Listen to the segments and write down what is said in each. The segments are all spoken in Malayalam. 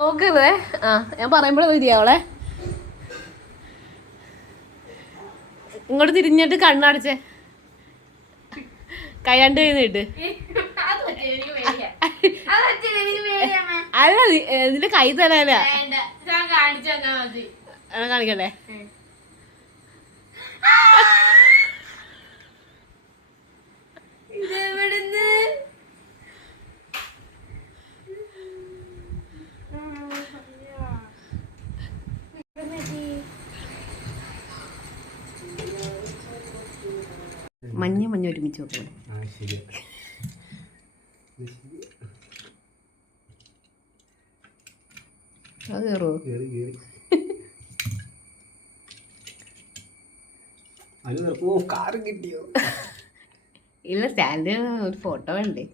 നോക്കരുതേ. ആ ഞാൻ പറയുമ്പോഴേ മതിയാവളെ. ഇങ്ങോട്ട് തിരിഞ്ഞിട്ട് കണ്ണടച്ചേ, കൈയാണ്ട് കഴിഞ്ഞിട്ട്. അല്ല ഇതിന്റെ കൈ തരാനാ കാണിക്കട്ടെ. മഞ്ഞ മഞ്ഞ ഒരുമിച്ച് വെക്കണം. അത് കയറുമോ? ഇല്ല, സ്റ്റാൻഡ് ഒരു ഫോട്ടോ വേണ്ടേ?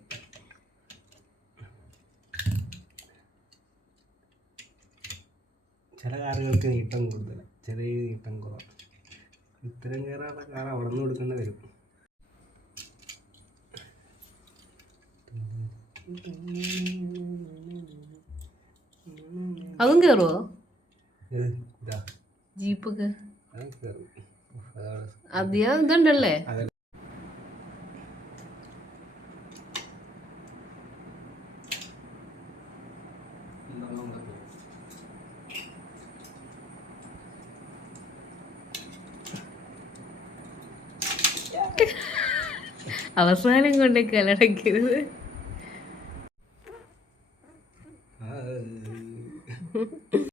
ചില കാറുകൾക്ക് നീട്ടം കൂടുതൽ, ചെറിയ നീട്ടം കുറവ്. ഇത്തരം കയറാനുള്ള കാർ അവിടെ നിന്ന് കൊടുക്കേണ്ടി വരും. അതും കയറുമോ? ജീപ്പൊക്കെ അധികം ഇതുണ്ടല്ലേ? അവസാനം കൊണ്ട് കലടക്കരുത്.